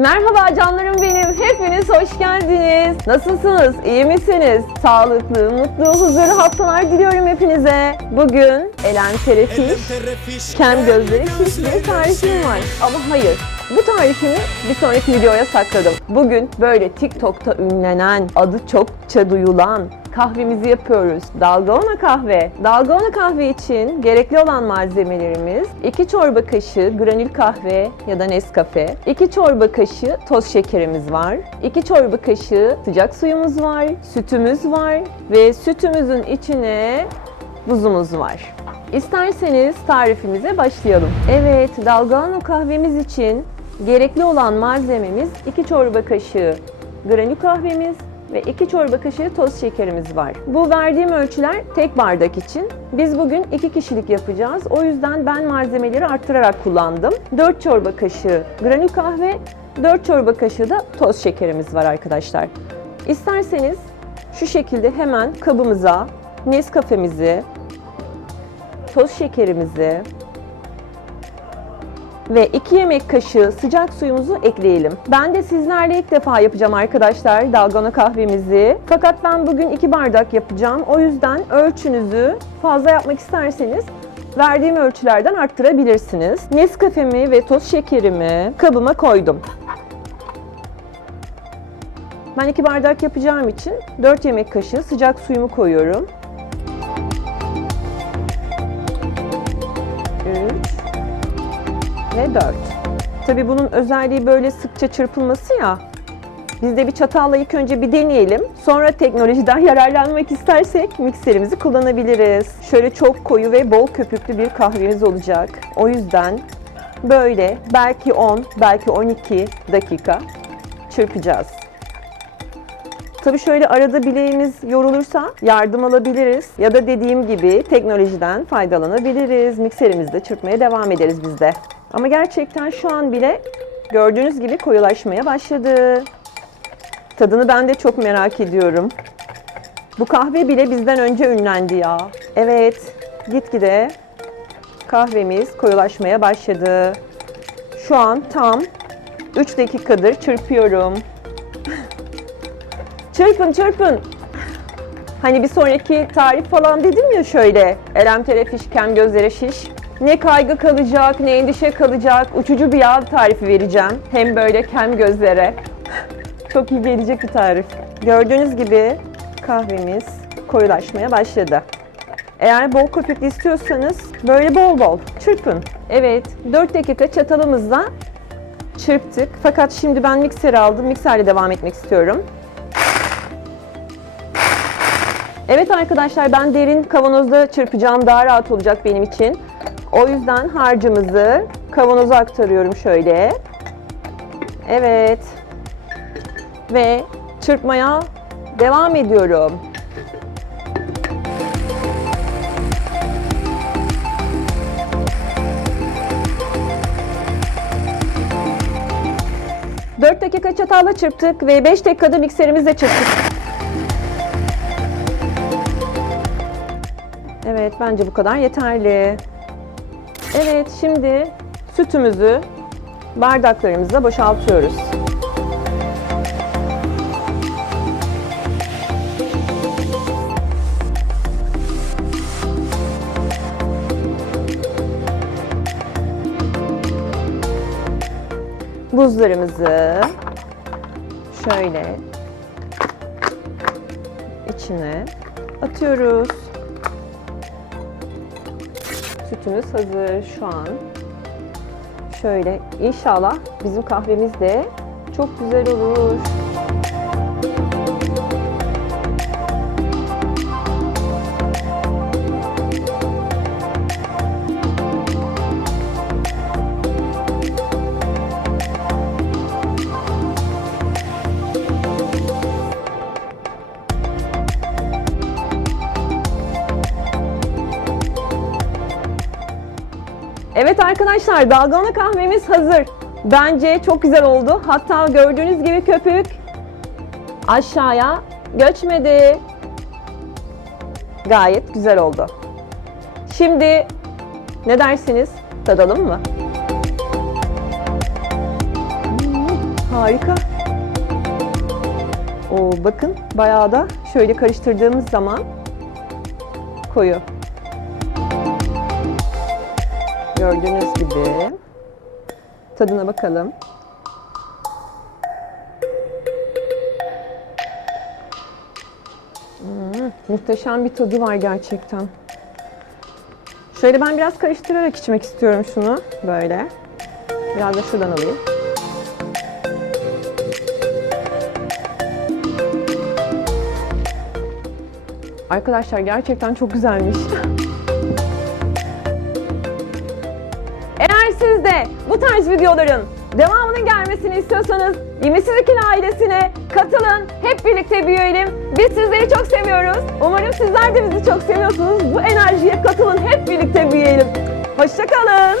Merhaba canlarım benim. Hepiniz hoş geldiniz. Nasılsınız? İyi misiniz? Sağlıklı, mutlu, huzurlu haftalar diliyorum hepinize. Bugün Elen Terefiş, Kem Gözleri Şiş bir tarifim var. Ama hayır, bu tarifimi bir sonraki videoya sakladım. Bugün böyle TikTok'ta ünlenen, adı çokça duyulan kahvemizi yapıyoruz. Dalgona kahve. Dalgona kahve için gerekli olan malzemelerimiz 2 çorba kaşığı granül kahve ya da Nescafe, 2 çorba kaşığı toz şekerimiz var, 2 çorba kaşığı sıcak suyumuz var, sütümüz var ve sütümüzün içine buzumuz var. İsterseniz tarifimize başlayalım. Evet, dalgona kahvemiz için gerekli olan malzememiz 2 çorba kaşığı granül kahvemiz ve 2 çorba kaşığı toz şekerimiz var. Bu verdiğim ölçüler tek bardak için. Biz bugün 2 kişilik yapacağız. O yüzden ben malzemeleri arttırarak kullandım. 4 çorba kaşığı granül kahve, 4 çorba kaşığı da toz şekerimiz var arkadaşlar. İsterseniz şu şekilde hemen kabımıza Nescafe'mizi, toz şekerimizi ve 2 yemek kaşığı sıcak suyumuzu ekleyelim. Ben de sizlerle ilk defa yapacağım arkadaşlar dalgona kahvemizi. Fakat ben bugün 2 bardak yapacağım. O yüzden ölçünüzü fazla yapmak isterseniz verdiğim ölçülerden arttırabilirsiniz. Nescafe'mi ve toz şekerimi kabıma koydum. Ben 2 bardak yapacağım için 4 yemek kaşığı sıcak suyumu koyuyorum. 3 ve 4. Tabii bunun özelliği böyle sıkça çırpılması ya. Biz de bir çatalla ilk önce bir deneyelim. Sonra teknolojiden yararlanmak istersek mikserimizi kullanabiliriz. Şöyle çok koyu ve bol köpüklü bir kahvemiz olacak. O yüzden böyle belki 10, belki 12 dakika çırpacağız. Tabii şöyle arada bileğimiz yorulursa yardım alabiliriz. Ya da dediğim gibi teknolojiden faydalanabiliriz. Mikserimizde çırpmaya devam ederiz biz de. Ama gerçekten şu an bile gördüğünüz gibi koyulaşmaya başladı. Tadını ben de çok merak ediyorum. Bu kahve bile bizden önce ünlendi ya. Evet, gitgide kahvemiz koyulaşmaya başladı. Şu an tam 3 dakikadır çırpıyorum. Çırpın çırpın. Hani bir sonraki tarif falan dedim ya şöyle. Elem tere fiş, kem gözlere şiş. Ne kaygı kalacak, ne endişe kalacak. Uçucu bir yağ tarifi vereceğim. Hem böyle kem gözlere. Çok iyi gelecek bir tarif. Gördüğünüz gibi kahvemiz koyulaşmaya başladı. Eğer bol köpüklü istiyorsanız böyle bol bol çırpın. Evet 4 dakika çatalımızla çırptık. Fakat şimdi ben mikser aldım. Mikserle devam etmek istiyorum. Evet arkadaşlar ben derin kavanozda çırpacağım. Daha rahat olacak benim için. O yüzden harcımızı kavanoza aktarıyorum şöyle. Evet. Ve çırpmaya devam ediyorum. Dört dakika çatalla çırptık ve 5 dakikada mikserimizle çırptık. Evet, bence bu kadar yeterli. Evet, şimdi sütümüzü bardaklarımıza boşaltıyoruz. Buzlarımızı şöyle içine atıyoruz. Sütümüz hazır şu an. Şöyle inşallah bizim kahvemiz de çok güzel olur. Evet arkadaşlar dalgona kahvemiz hazır. Bence çok güzel oldu. Hatta gördüğünüz gibi köpük aşağıya göçmedi. Gayet güzel oldu. Şimdi ne dersiniz? Tadalım mı? Hmm, Harika. Oo, bakın bayağı da şöyle karıştırdığımız zaman koyu. Gördüğünüz gibi. Tadına bakalım. Hmm, muhteşem bir tadı var gerçekten. Şöyle ben biraz karıştırarak içmek istiyorum şunu. Böyle. Biraz da şuradan alayım. Arkadaşlar gerçekten çok güzelmiş. siz de bu tarz videoların devamının gelmesini istiyorsanız Yemisiz İkili ailesine katılın. Hep birlikte büyüyelim. Biz sizleri çok seviyoruz. Umarım sizler de bizi çok seviyorsunuz. Bu enerjiye katılın. Hep birlikte büyüyelim. Hoşçakalın.